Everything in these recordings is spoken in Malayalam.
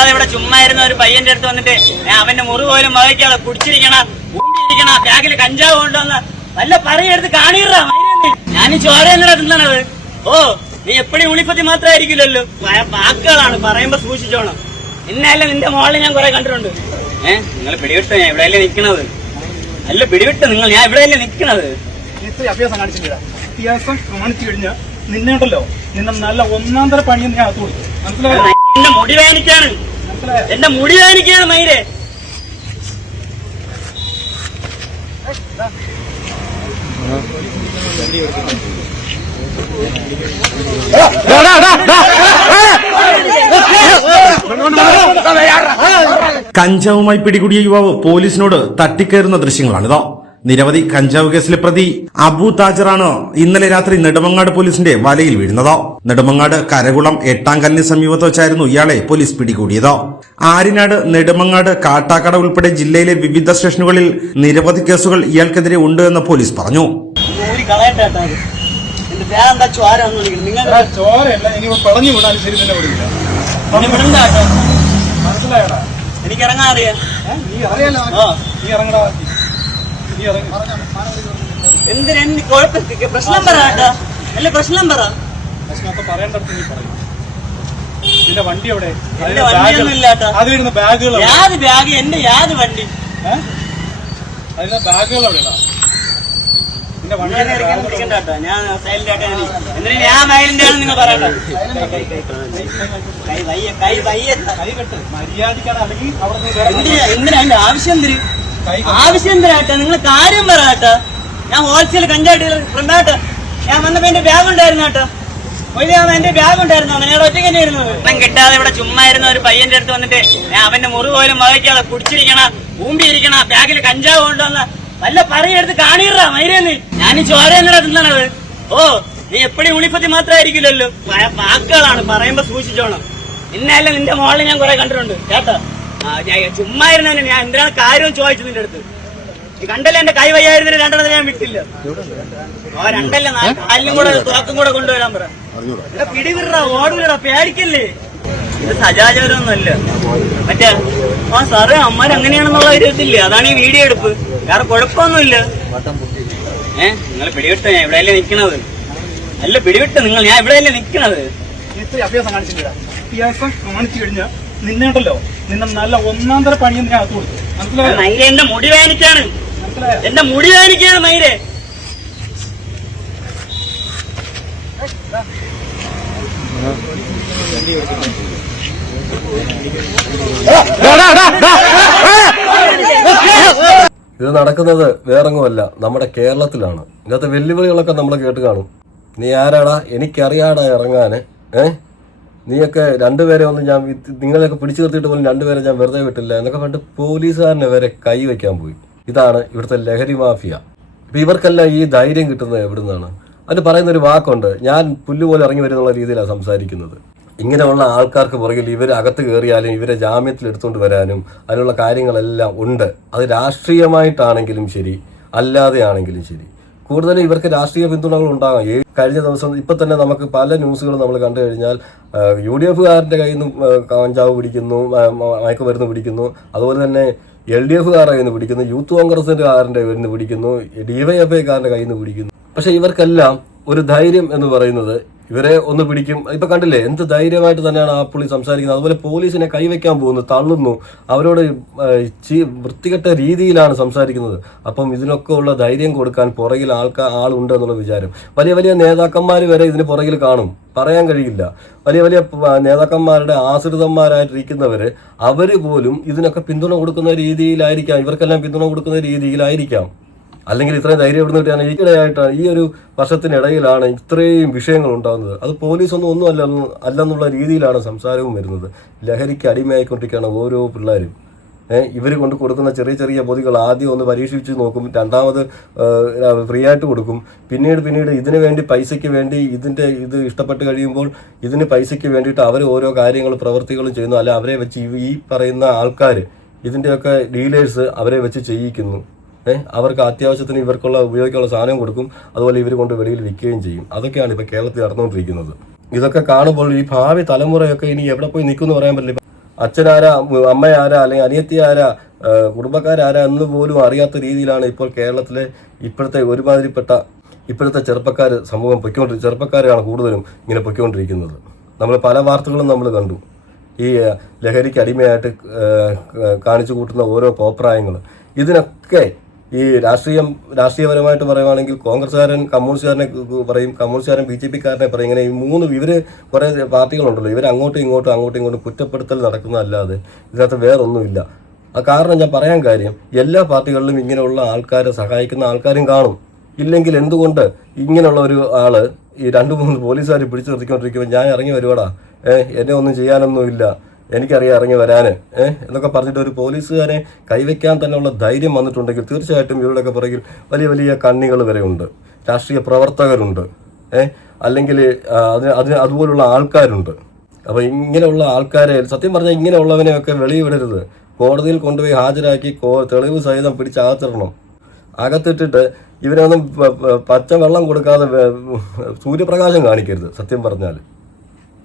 കിട്ടാതെ ഇവിടെ ചുമ്മാ ഇരുന്ന ഒരു പയ്യന്റെ അടുത്ത് വന്നിട്ട് അവന്റെ മുറി പോലും വകയ്ക്കാതെ കുടിച്ചിരിക്കണ ഊമ്പിയിരിക്കണ ബാഗിൽ കഞ്ചാവ് കൊണ്ടുവന്ന വല്ല പറയെടുത്ത് കാണിറ ഞാൻ ചോര തിന്നണത്. ഓ നീ എപ്പോഴും ഉളിപ്പത്തി മാത്രമായിരിക്കില്ലല്ലോ വാക്കുകളാണ് പറയുമ്പോ സൂക്ഷിച്ചോണം. ഇന്നല്ല നിന്റെ മോളിൽ ഞാൻ കുറെ കണ്ടിട്ടുണ്ട്. ഏഹ് നിങ്ങൾ പിടിവിട്ടോ ഞാൻ ഇവിടെയല്ലേ നിക്കണത്. അല്ല പിടിവിട്ട് നിങ്ങൾ ഞാൻ ഇവിടെയല്ലേ നിക്കണത്. ഇത്ര അഭ്യാസം കാണിച്ചില്ല അഭ്യാസം കാണിച്ചു കഴിഞ്ഞാൽ നിന്നെ ഉണ്ടല്ലോ. നിന്നെ നല്ല ഒന്നാം തര പണിയും ഞാൻ അത് കൊടുക്കും മനസ്സിലായോ? എന്റെ മുടി വേനിക്കാണ് എന്റെ മുടി വേനിക്കാണ് മയിലെ. കഞ്ചാവുമായി പിടികൂടിയ യുവാവ് പോലീസിനോട് തട്ടിക്കയറുന്ന ദൃശ്യങ്ങളാണിത്. നിരവധി കഞ്ചാവ് കേസിലെ പ്രതി അബു താജറാണ് ഇന്നലെ രാത്രി നെടുമങ്ങാട് പോലീസിന്റെ വലയിൽ വീഴുന്നത്. നെടുമങ്ങാട് കരകുളം എട്ടാം കല്ലിന് സമീപത്ത് വെച്ചായിരുന്നു ഇയാളെ പോലീസ് പിടികൂടിയത്. ആര്യനാട് നെടുമങ്ങാട് കാട്ടാക്കട ഉൾപ്പെടെ ജില്ലയിലെ വിവിധ സ്റ്റേഷനുകളിൽ നിരവധി കേസുകൾ ഇയാൾക്കെതിരെ ഉണ്ട് എന്ന് പോലീസ് പറഞ്ഞു. മൂടി കളയട്ടാ എന്റെ പേരെന്താ? ചോരാന്ന് വിളിക്കുന്നത് നിങ്ങൾ എടാ, ചോരയല്ല. ഇനി പറഞ്ഞു വിടാനും ശരി തന്നെ വിടില്ല. എന്നെ വിടണ്ട കേട്ടോ. മനസ്സിലായടാ. എനിക്ക് ഇറങ്ങാൻ അറിയാം നീ അറിയാലോ? നീ ഇറങ്ങടാ. എന്തിന് എന്ത് പ്രശ്നം പറ കേട്ടോ അല്ല പ്രശ്നം പറ പ്രശ്നമൊക്കെ പറയേണ്ടടുത്ത് നീ പറയും നിന്റെ വണ്ടി എവിടെ ബാഗുകൾ? യാത് ബാഗ് എന്റെ യാത് വണ്ടി ബാഗുകൾ എവിടെയാ ഞാൻ ആണ് നിങ്ങൾ പറയണ്ട എന്തിനാ അതിന്റെ ആവശ്യം എന്തിന് ആവശ്യം എന്തിനാട്ടെ നിങ്ങൾ കാര്യം പറയാട്ടെ ഞാൻ ഹോൾസെയിൽ കഞ്ചായിട്ട് ഫ്രണ്ടാട്ടോ ഞാൻ വന്നപ്പോ എന്റെ ബാഗ് ഉണ്ടായിരുന്നു കേട്ടോ. ഒരു എന്റെ ബാഗ് ഉണ്ടായിരുന്നു ഞാൻ ഒറ്റ തന്നെ ഇരുന്നത്. ഒന്നും കിട്ടാതെ ഇവിടെ ചുമ്മാ ഇരുന്ന ഒരു പയ്യന്റെ അടുത്ത് വന്നിട്ട് ഞാൻ അവന്റെ മുറി പോലും വഹിക്കാതെ കുടിച്ചിരിക്കണ ഊമ്പിയിരിക്കണ ബാഗിൽ കഞ്ചാവ് കൊണ്ടുവന്ന് വല്ല പറയെടുത്ത് കാണിറ മൈരേന്ന്. ഞാൻ ഈ ചോര എന്നടാ തിന്നണത്? ഓ നീ എപ്പോഴും ഉളിപ്പത്തി മാത്രമായിരിക്കില്ലല്ലോ വാക്കുകളാണ് പറയുമ്പോ സൂക്ഷിച്ചോണം. ഇന്നല്ല നിന്റെ മോളിൽ ഞാൻ കുറെ കണ്ടിട്ടുണ്ട്. കേട്ടോ? ചുമ്മാ ഇരുന്നവനെ ഞാൻ എന്തിനാണ് കാര്യം ചോദിച്ചു നിന്റെ അടുത്ത്? കണ്ടല്ലേ എന്റെ കൈ വയ്യായിരുന്നില്ല രണ്ടെണ്ണത്തിന് ഞാൻ വിട്ടില്ല. ഓ രണ്ടല്ല? നാ- കാലിലും കൂടെ തോക്കും കൂടെ കൊണ്ടുവരാൻ പറ. ഇവിടെ പിടിവിട ഓടിവിട പേടിക്കല്ലേ? ഇത് സജാചാരമൊന്നുമല്ല. മറ്റേ ആ സാറ് അമ്മാര് അങ്ങനെയാണെന്നുള്ള ഒരു ഇതില്ല? അതാണ് ഈ വീഡിയോ എടുപ്പ്. വേറെ കുഴപ്പമൊന്നുമില്ല. ഏഹ് നിങ്ങൾ പിടിവിട്ടോ ഞാൻ ഇവിടെയല്ലേ നിക്കണത്? അല്ല പിടിവിട്ട് നിങ്ങൾ ഞാൻ ഇവിടെയല്ലേ നിക്കണത്? അഭ്യാസം കാണിച്ചിട്ടില്ല. കാണിച്ചു കഴിഞ്ഞാൽ നിന്നെ ഉണ്ടല്ലോ നിന്നെ നല്ല ഒന്നാം തര പണിയും ഞാൻ അകത്ത് കൊടുത്തു. മനസ്സിലായോ? മൈര എന്റെ മുടി വേനിക്കാണ് മനസ്സിലായോ? എന്റെ മുടി വേനിക്കാണ് മൈരെ. ഇത് നടക്കുന്നത് വേറെങ്ങുമല്ല നമ്മുടെ കേരളത്തിലാണ്. ഇന്നത്തെ വെല്ലുവിളികളൊക്കെ നമ്മൾ കേട്ട് കാണും. നീ ആരാടാ? എനിക്കറിയാടാ ഇറങ്ങാന്. ഏ? നീയൊക്കെ രണ്ടുപേരെ ഒന്നും ഞാൻ നിങ്ങളെയൊക്കെ പിടിച്ചു നിർത്തിയിട്ട് പോലും രണ്ടുപേരെ ഞാൻ വെറുതെ വിട്ടില്ല എന്നൊക്കെ പണ്ട് പോലീസുകാരനെ വരെ കൈ വയ്ക്കാൻ പോയി. ഇതാണ് ഇവിടുത്തെ ലഹരി മാഫിയ. അപ്പം ഇവർക്കെല്ലാം ഈ ധൈര്യം കിട്ടുന്നത് എവിടെ നിന്നാണ് അതിന് പറയുന്ന ഒരു വാക്കുണ്ട് ഞാൻ പുല്ല് പോലെ ഇറങ്ങി വരുന്നുള്ള രീതിയിലാണ് സംസാരിക്കുന്നത്. ഇങ്ങനെയുള്ള ആൾക്കാർക്ക് പുറകിൽ ഇവർ അകത്ത് കയറിയാലും ഇവരെ ജാമ്യത്തിൽ എടുത്തുകൊണ്ട് വരാനും അതിനുള്ള കാര്യങ്ങളെല്ലാം ഉണ്ട്. അത് രാഷ്ട്രീയമായിട്ടാണെങ്കിലും ശരി അല്ലാതെയാണെങ്കിലും ശരി. കൂടുതലും ഇവർക്ക് രാഷ്ട്രീയ പിന്തുണകൾ ഉണ്ടാകാം. കഴിഞ്ഞ ദിവസം ഇപ്പം തന്നെ നമുക്ക് പല ന്യൂസുകളും നമ്മൾ കണ്ടു കഴിഞ്ഞാൽ യു ഡി എഫുകാരന്റെ കയ്യിൽ നിന്നും കഞ്ചാവ് പിടിക്കുന്നു മയക്കു മരുന്ന് മയക്കുമരുന്ന് പിടിക്കുന്നു. അതുപോലെ തന്നെ എൽ ഡി എഫുകാരുടെ കയ്യിൽ നിന്ന് പിടിക്കുന്നു യൂത്ത് കോൺഗ്രസിന്റെ കാരന്റെ കയ്യിൽ നിന്ന് പിടിക്കുന്നു ഡി വൈ എഫ് ഐക്കാരന്റെ കയ്യിൽ നിന്ന് പിടിക്കുന്നു. പക്ഷേ ഇവർക്കെല്ലാം ഒരു ധൈര്യം എന്ന് പറയുന്നത് ഇവരെ ഒന്ന് പിടിക്കും. ഇപ്പൊ കണ്ടില്ലേ എന്ത് ധൈര്യമായിട്ട് തന്നെയാണ് ആ പുള്ളി സംസാരിക്കുന്നത്. അതുപോലെ പോലീസിനെ കൈവയ്ക്കാൻ പോകുന്നു തള്ളുന്നു. അവരോട് വൃത്തികെട്ട രീതിയിലാണ് സംസാരിക്കുന്നത്. അപ്പം ഇതിനൊക്കെ ഉള്ള ധൈര്യം കൊടുക്കാൻ പുറകിൽ ആൾക്കാർ ആളുണ്ട് എന്നുള്ള വിചാരം. വലിയ വലിയ നേതാക്കന്മാർ വരെ ഇതിന് പുറകിൽ കാണും. പറയാൻ കഴിയില്ല. വലിയ വലിയ നേതാക്കന്മാരുടെ ആശ്രിതന്മാരായിട്ടിരിക്കുന്നവർ അവർ പോലും ഇതിനൊക്കെ പിന്തുണ കൊടുക്കുന്ന രീതിയിലായിരിക്കാം. ഇവർക്കെല്ലാം പിന്തുണ കൊടുക്കുന്ന രീതിയിലായിരിക്കാം. അല്ലെങ്കിൽ ഇത്രയും ധൈര്യം എവിടെ കിട്ടിയാണ് ഈയിടെയായിട്ടാണ് ഈ ഒരു വർഷത്തിനിടയിലാണ് ഇത്രയും വിഷയങ്ങൾ ഉണ്ടാകുന്നത്. അത് പോലീസ് ഒന്നും അല്ല അല്ലെന്നുള്ള രീതിയിലാണ് സംസാരവും വരുന്നത്. ലഹരിക്ക് അടിമയായിക്കൊണ്ടിരിക്കുകയാണ് ഓരോ പിള്ളേരും. ഇവർ കൊണ്ട് കൊടുക്കുന്ന ചെറിയ ചെറിയ പൊതികൾ ആദ്യം ഒന്ന് പരീക്ഷിച്ച് നോക്കും രണ്ടാമത് ഫ്രീ ആയിട്ട് കൊടുക്കും. പിന്നീട് പിന്നീട് ഇതിനു വേണ്ടി പൈസയ്ക്ക് വേണ്ടി ഇതിന്റെ ഇത് ഇഷ്ടപ്പെട്ട് കഴിയുമ്പോൾ ഇതിന് പൈസയ്ക്ക് വേണ്ടിയിട്ട് അവർ ഓരോ കാര്യങ്ങളും പ്രവർത്തികളും ചെയ്യുന്നു. അല്ല അവരെ വെച്ച് ഈ- പറയുന്ന ആൾക്കാർ ഇതിന്റെയൊക്കെ ഡീലേഴ്സ് അവരെ വെച്ച് ചെയ്യിക്കുന്നു. അവർക്ക് അത്യാവശ്യത്തിന് ഇവർക്കുള്ള ഉപയോഗിക്കാനുള്ള സാധനം കൊടുക്കും. അതുപോലെ ഇവർ കൊണ്ട് വെളിയിൽ വിൽക്കുകയും ചെയ്യും. അതൊക്കെയാണ് ഇപ്പൊ കേരളത്തിൽ നടന്നുകൊണ്ടിരിക്കുന്നത്. ഇതൊക്കെ കാണുമ്പോൾ ഈ ഭാവി തലമുറയൊക്കെ ഇനി എവിടെ പോയി നിൽക്കുമെന്ന് പറയാൻ പറ്റില്ല. അച്ഛനാരാ അമ്മയാരാ അല്ലെങ്കിൽ അനിയത്തി ആരാ കുടുംബക്കാരാരാ എന്ന് പോലും അറിയാത്ത രീതിയിലാണ് ഇപ്പോൾ കേരളത്തിലെ ഇപ്പോഴത്തെ ഒരുമാതിരിപ്പെട്ട ഇപ്പോഴത്തെ ചെറുപ്പക്കാർ സമൂഹം പൊയ്ക്കൊണ്ടി ചെറുപ്പക്കാരാണ് കൂടുതലും ഇങ്ങനെ പൊയ്ക്കൊണ്ടിരിക്കുന്നത്. നമ്മൾ പല വാർത്തകളും നമ്മൾ കണ്ടു. ഈ ലഹരിക്ക് അടിമയായിട്ട് കാണിച്ചു കൂട്ടുന്ന ഓരോ കോപ്രായങ്ങൾ ഇതിനൊക്കെ ഈ രാഷ്ട്രീയം രാഷ്ട്രീയപരമായിട്ട് പറയുവാണെങ്കിൽ കോൺഗ്രസ്സുകാരൻ കമ്മ്യൂണിസ്റ്റുകാരനെ പറയും കമ്മ്യൂണിസ്റ്റുകാരൻ ബി ജെ പിക്കാരനെ പറയും ഇങ്ങനെ ഈ മൂന്ന് ഇവർ കുറെ പാർട്ടികളുണ്ടല്ലോ. ഇവർ അങ്ങോട്ടും ഇങ്ങോട്ടും അങ്ങോട്ടും ഇങ്ങോട്ടും കുറ്റപ്പെടുത്തൽ നടക്കുന്നതല്ലാതെ ഇതിനകത്ത് വേറൊന്നുമില്ല. ആ കാരണം ഞാൻ പറയാൻ കാര്യം എല്ലാ പാർട്ടികളിലും ഇങ്ങനെയുള്ള ആൾക്കാരെ സഹായിക്കുന്ന ആൾക്കാരും കാണും. ഇല്ലെങ്കിൽ എന്തുകൊണ്ട് ഇങ്ങനെയുള്ള ഒരു ആൾ ഈ രണ്ട് മൂന്ന് പോലീസുകാർ പിടിച്ചു നിർത്തിക്കൊണ്ടിരിക്കുമ്പോൾ ഞാൻ ഇറങ്ങി വരുവാടാ. ഏഹ് എന്നെ ഒന്നും ചെയ്യാനൊന്നുമില്ല. എനിക്കറിയാം ഇറങ്ങി വരാന്. ഏഹ് എന്നൊക്കെ പറഞ്ഞിട്ട് ഒരു പോലീസുകാരെ കൈവയ്ക്കാൻ തന്നെയുള്ള ധൈര്യം വന്നിട്ടുണ്ടെങ്കിൽ തീർച്ചയായിട്ടും ഇവരുടെയൊക്കെ പുറകിൽ വലിയ വലിയ കണ്ണികൾ വരെ ഉണ്ട്. രാഷ്ട്രീയ പ്രവർത്തകരുണ്ട്. ഏഹ് അല്ലെങ്കിൽ അതിന് അതിന് അതുപോലുള്ള ആൾക്കാരുണ്ട്. അപ്പോൾ ഇങ്ങനെയുള്ള ആൾക്കാരെ സത്യം പറഞ്ഞാൽ ഇങ്ങനെയുള്ളവനെയൊക്കെ വെളിവിടരുത് കോടതിയിൽ കൊണ്ടുപോയി ഹാജരാക്കി തെളിവ് സഹിതം പിടിച്ചകത്തിടണം. അകത്തിട്ടിട്ട് ഇവരൊന്നും പച്ച വെള്ളം കൊടുക്കാതെ സൂര്യപ്രകാശം കാണിക്കരുത് സത്യം പറഞ്ഞാൽ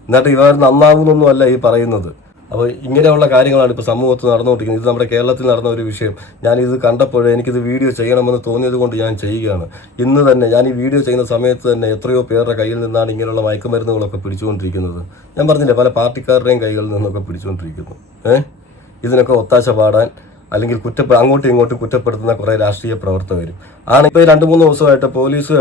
എന്നിട്ട് ഇവർ നന്നാവുന്നൊന്നുമല്ല ഈ പറയുന്നത്. അപ്പോൾ ഇങ്ങനെയുള്ള കാര്യങ്ങളാണ് ഇപ്പോൾ സമൂഹത്തിൽ നടന്നുകൊണ്ടിരിക്കുന്നത്. ഇത് നമ്മുടെ കേരളത്തിൽ നടന്ന ഒരു വിഷയം. ഞാൻ ഇത് കണ്ടപ്പോൾ എനിക്കിത് വീഡിയോ ചെയ്യണമെന്ന് തോന്നിയത് കൊണ്ട് ഞാൻ ചെയ്യുകയാണ്. ഇന്ന് തന്നെ ഞാൻ ഈ വീഡിയോ ചെയ്യുന്ന സമയത്ത് തന്നെ എത്രയോ പേരുടെ കയ്യിൽ നിന്നാണ് ഇങ്ങനെയുള്ള മയക്കുമരുന്നുകളൊക്കെ പിടിച്ചുകൊണ്ടിരിക്കുന്നത്. ഞാൻ പറഞ്ഞില്ലേ പല പാർട്ടിക്കാരുടെയും കൈകളിൽ നിന്നൊക്കെ പിടിച്ചുകൊണ്ടിരിക്കുന്നു. ഏഹ് ഇതിനൊക്കെ ഒത്താശ പാടാൻ അല്ലെങ്കിൽ കുറ്റപ്പെ അങ്ങോട്ടും ഇങ്ങോട്ടും കുറ്റപ്പെടുത്തുന്ന കുറേ രാഷ്ട്രീയ പ്രവർത്തകരും. ആണ് ഇപ്പോൾ രണ്ട് മൂന്ന് ദിവസമായിട്ട് പോലീസ്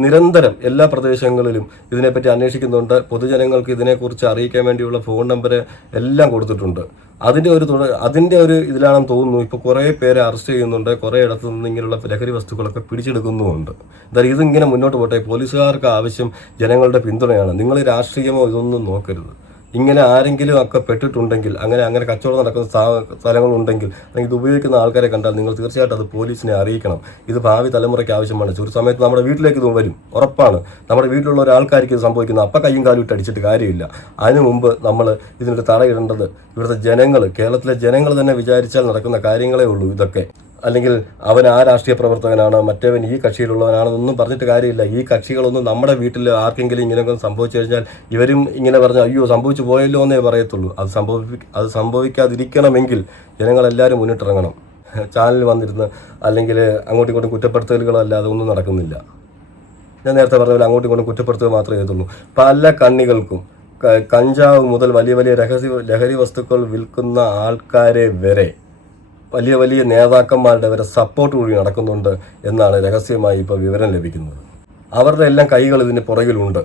നിരന്തരം എല്ലാ പ്രദേശങ്ങളിലും ഇതിനെപ്പറ്റി അന്വേഷിക്കുന്നുണ്ട്. പൊതുജനങ്ങൾക്ക് ഇതിനെക്കുറിച്ച് അറിയിക്കാൻ വേണ്ടിയുള്ള ഫോൺ നമ്പർ എല്ലാം കൊടുത്തിട്ടുണ്ട്. അതിന്റെ ഒരു തുട അതിന്റെ ഒരു ഇതിലാണെന്ന് തോന്നുന്നു. ഇപ്പോൾ കുറേ പേരെ അറസ്റ്റ് ചെയ്യുന്നുണ്ട്. കുറേ ഇടത്തു നിന്ന് ഇങ്ങനെയുള്ള ലഹരി വസ്തുക്കളൊക്കെ പിടിച്ചെടുക്കുന്നുമുണ്ട്. എന്തായാലും ഇതിങ്ങനെ മുന്നോട്ട് പോട്ടെ. പോലീസുകാർക്ക് ആവശ്യം ജനങ്ങളുടെ പിന്തുണയാണ്. നിങ്ങൾ രാഷ്ട്രീയമോ ഇതൊന്നും നോക്കരുത്. ഇങ്ങനെ ആരെങ്കിലും ഒക്കെ പെട്ടിട്ടുണ്ടെങ്കിൽ അങ്ങനെ അങ്ങനെ കച്ചവടം നടക്കുന്ന സ്ഥാ- സ്ഥലങ്ങളുണ്ടെങ്കിൽ അല്ലെങ്കിൽ ഇത് ഉപയോഗിക്കുന്ന ആൾക്കാരെ കണ്ടാൽ നിങ്ങൾ തീർച്ചയായിട്ടും അത് പോലീസിനെ അറിയിക്കണം. ഇത് ഭാവി തലമുറയ്ക്ക് ആവശ്യമാണ്. ഒരു സമയത്ത് നമ്മുടെ വീട്ടിലേക്ക് ഇത് വരും. ഉറപ്പാണ്. നമ്മുടെ വീട്ടിലുള്ള ഒരാൾക്കാർക്ക് ഇത് സംഭവിക്കുന്നത് അപ്പം കയ്യും കാലും ഇട്ട് അടിച്ചിട്ട് കാര്യമില്ല. അതിനു മുമ്പ് നമ്മൾ ഇതിനൊരു തറയിടേണ്ടത് ഇവിടുത്തെ ജനങ്ങൾ കേരളത്തിലെ ജനങ്ങൾ തന്നെ വിചാരിച്ചാൽ നടക്കുന്ന കാര്യങ്ങളേ ഉള്ളൂ ഇതൊക്കെ. അല്ലെങ്കിൽ അവൻ ആ രാഷ്ട്രീയ പ്രവർത്തകനാണ് മറ്റവൻ ഈ കക്ഷിയിലുള്ളവനാണെന്നൊന്നും പറഞ്ഞിട്ട് കാര്യമില്ല. ഈ കക്ഷികളൊന്നും നമ്മുടെ വീട്ടിൽ ആർക്കെങ്കിലും ഇങ്ങനെയൊക്കെ സംഭവിച്ചു കഴിഞ്ഞാൽ ഇവരും ഇങ്ങനെ പറഞ്ഞ അയ്യോ സംഭവിച്ചു പോയല്ലോ എന്നേ പറയത്തുള്ളൂ. അത് സംഭവി അത് സംഭവിക്കാതിരിക്കണമെങ്കിൽ ജനങ്ങളെല്ലാവരും മുന്നിട്ടിറങ്ങണം. ചാനൽ വന്നിരുന്ന് അല്ലെങ്കിൽ അങ്ങോട്ടും ഇങ്ങോട്ടും കുറ്റപ്പെടുത്തലുകളല്ലാതെ ഒന്നും നടക്കുന്നില്ല. ഞാൻ നേരത്തെ പറഞ്ഞ പോലെ അങ്ങോട്ടും ഇങ്ങോട്ടും കുറ്റപ്പെടുത്തുക മാത്രമേ ചെയ്തുള്ളൂ പല കണ്ണികൾക്കും കഞ്ചാവ് മുതൽ വലിയ വലിയ രഹസ്യ ലഹരി വസ്തുക്കൾ വിൽക്കുന്ന ആൾക്കാരെ വരെ വലിയ വലിയ നേതാക്കന്മാരുടെ വരെ സപ്പോർട്ട് കൂടി നടക്കുന്നുണ്ട് എന്നാണ് രഹസ്യമായി ഇപ്പോൾ വിവരം ലഭിക്കുന്നത്. അവരുടെ എല്ലാം കൈകൾ ഇതിന് പുറകിലുണ്ട്.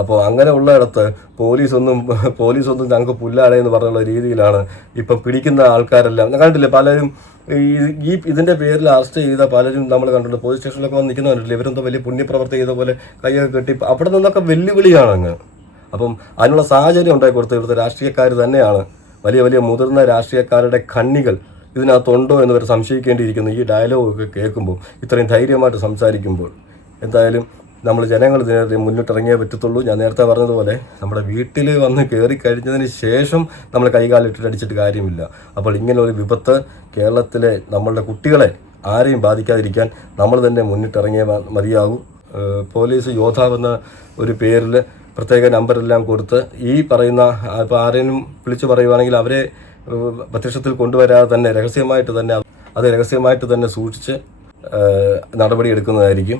അപ്പോൾ അങ്ങനെ ഉള്ളിടത്ത് പോലീസൊന്നും പോലീസൊന്നും ഞങ്ങൾക്ക് പുല്ലാടേ എന്ന് പറഞ്ഞുള്ള രീതിയിലാണ് ഇപ്പം പിടിക്കുന്ന ആൾക്കാരെല്ലാം. കണ്ടില്ലേ പലരും ഈ ഇതിന്റെ പേരിൽ അറസ്റ്റ് ചെയ്ത പലരും നമ്മൾ കണ്ടിട്ടുണ്ട്. പോലീസ് സ്റ്റേഷനിലൊക്കെ വന്ന് നിൽക്കുന്ന കണ്ടിട്ടില്ല? ഇവരെന്തോ വലിയ പുണ്യപ്രവർത്തി ചെയ്ത പോലെ കൈയൊക്കെ കെട്ടി അവിടെ നിന്നൊക്കെ വെല്ലുവിളിയാണ് അങ്ങ്. അപ്പം അതിനുള്ള സാഹചര്യം ഉണ്ടായി കൊടുത്ത ഇവിടുത്തെ രാഷ്ട്രീയക്കാർ തന്നെയാണ്. വലിയ വലിയ മുതിർന്ന രാഷ്ട്രീയക്കാരുടെ കണ്ണികൾ ഇതിനകത്തുണ്ടോ എന്ന് സംശയിക്കേണ്ടിയിരിക്കുന്ന ഈ ഡയലോഗ് ഒക്കെ കേൾക്കുമ്പോൾ ഇത്രയും ധൈര്യമായിട്ട് സംസാരിക്കുമ്പോൾ എന്തായാലും നമ്മൾ ജനങ്ങൾ ഇതിനെ മുന്നിട്ടിറങ്ങിയേ പറ്റത്തുള്ളൂ. ഞാൻ നേരത്തെ പറഞ്ഞതുപോലെ നമ്മുടെ വീട്ടിൽ വന്ന് കയറി കഴിഞ്ഞതിന് ശേഷം നമ്മൾ കൈകാലിട്ടിട്ട് അടിച്ചിട്ട് കാര്യമില്ല. അപ്പോൾ ഇങ്ങനെ ഒരു വിപത്ത് കേരളത്തിലെ നമ്മളുടെ കുട്ടികളെ ആരെയും ബാധിക്കാതിരിക്കാൻ നമ്മൾ തന്നെ മുന്നിട്ടിറങ്ങിയേ മതിയാകൂ. പോലീസ് യോദ്ധാവെന്ന ഒരു പേരിൽ പ്രത്യേക നമ്പറെല്ലാം കൊടുത്ത് ഈ പറയുന്ന ഇപ്പോൾ ആരെയും വിളിച്ചു പറയുവാണെങ്കിൽ അവരെ പ്രത്യക്ഷത്തിൽ കൊണ്ടുവരാതെ തന്നെ രഹസ്യമായിട്ട് തന്നെ അത് രഹസ്യമായിട്ട് തന്നെ സൂക്ഷിച്ച് നടപടിയെടുക്കുന്നതായിരിക്കും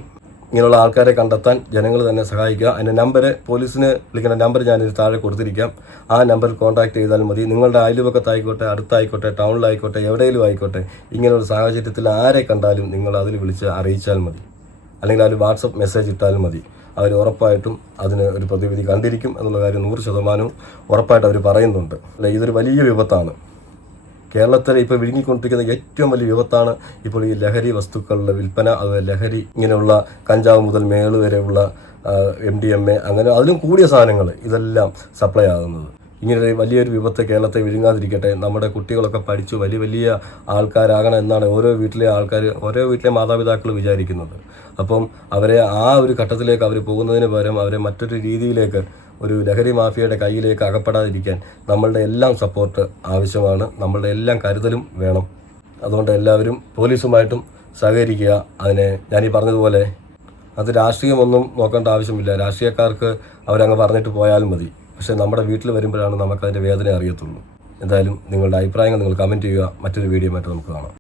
ഇങ്ങനെയുള്ള ആൾക്കാരെ കണ്ടെത്താൻ ജനങ്ങൾ തന്നെ സഹായിക്കുക. അതിന്റെ നമ്പർ പോലീസിന് വിളിക്കേണ്ട നമ്പർ ഞാൻ താഴെ കൊടുത്തിരിക്കാം. ആ നമ്പറിൽ കോൺടാക്ട് ചെയ്താൽ മതി. നിങ്ങളുടെ അയൽവക്കത്തായിക്കോട്ടെ അടുത്തായിക്കോട്ടെ ടൗണിലായിക്കോട്ടെ എവിടെയെങ്കിലും ആയിക്കോട്ടെ ഇങ്ങനെ ഒരു സാഹചര്യത്തിൽ ആരെ കണ്ടാലും നിങ്ങൾ അതിൽ വിളിച്ച് അറിയിച്ചാൽ മതി. അല്ലെങ്കിൽ അതിൽ വാട്സപ്പ് മെസ്സേജ് ഇട്ടാൽ മതി. അവർ ഉറപ്പായിട്ടും അതിന് ഒരു പ്രതിവിധി കണ്ടിരിക്കും എന്നുള്ള കാര്യം നൂറ് ശതമാനവും ഉറപ്പായിട്ട് അവർ പറയുന്നുണ്ട്. അല്ല ഇതൊരു വലിയ വിപത്താണ്. കേരളത്തിൽ ഇപ്പോൾ വിഴുങ്ങിക്കൊണ്ടിരിക്കുന്ന ഏറ്റവും വലിയ വിപത്താണ് ഇപ്പോൾ ഈ ലഹരി വസ്തുക്കളുടെ വിൽപ്പന അത് ലഹരി ഇങ്ങനെയുള്ള കഞ്ചാവ് മുതൽ മേൾ വരെയുള്ള എം ഡി എം എ അങ്ങനെ അതിലും കൂടിയ സാധനങ്ങൾ ഇതെല്ലാം സപ്ലൈ ആകുന്നത്. ഇങ്ങനെ വലിയൊരു വിപത്ത് കേരളത്തെ വിഴുങ്ങാതിരിക്കട്ടെ. നമ്മുടെ കുട്ടികളൊക്കെ പഠിച്ചു വലിയ വലിയ ആൾക്കാരാകണം എന്നാണ് ഓരോ വീട്ടിലെ ആൾക്കാർ ഓരോ വീട്ടിലെ മാതാപിതാക്കൾ വിചാരിക്കുന്നത്. അപ്പം അവരെ ആ ഒരു ഘട്ടത്തിലേക്ക് അവർ പോകുന്നതിന് പകരം അവരെ മറ്റൊരു രീതിയിലേക്ക് ഒരു ലഹരി മാഫിയയുടെ കയ്യിലേക്ക് അകപ്പെടാതിരിക്കാൻ നമ്മളുടെ എല്ലാം സപ്പോർട്ട് ആവശ്യമാണ്. നമ്മളുടെ എല്ലാം കരുതലും വേണം. അതുകൊണ്ട് എല്ലാവരും പോലീസുമായിട്ടും സഹകരിക്കുക. അതിനെ ഞാനീ പറഞ്ഞതുപോലെ അത് രാഷ്ട്രീയമൊന്നും നോക്കേണ്ട ആവശ്യമില്ല. രാഷ്ട്രീയക്കാർക്ക് അവരങ്ങ് പറഞ്ഞിട്ട് പോയാലും മതി. പക്ഷേ നമ്മുടെ വീട്ടിൽ വരുമ്പോഴാണ് നമുക്കതിന്റെ വേദന അറിയത്തുള്ളൂ. എന്തായാലും നിങ്ങളുടെ അഭിപ്രായങ്ങൾ നിങ്ങൾ കമന്റ് ചെയ്യുക. മറ്റൊരു വീഡിയോ മറ്റും നമുക്ക് കാണാം.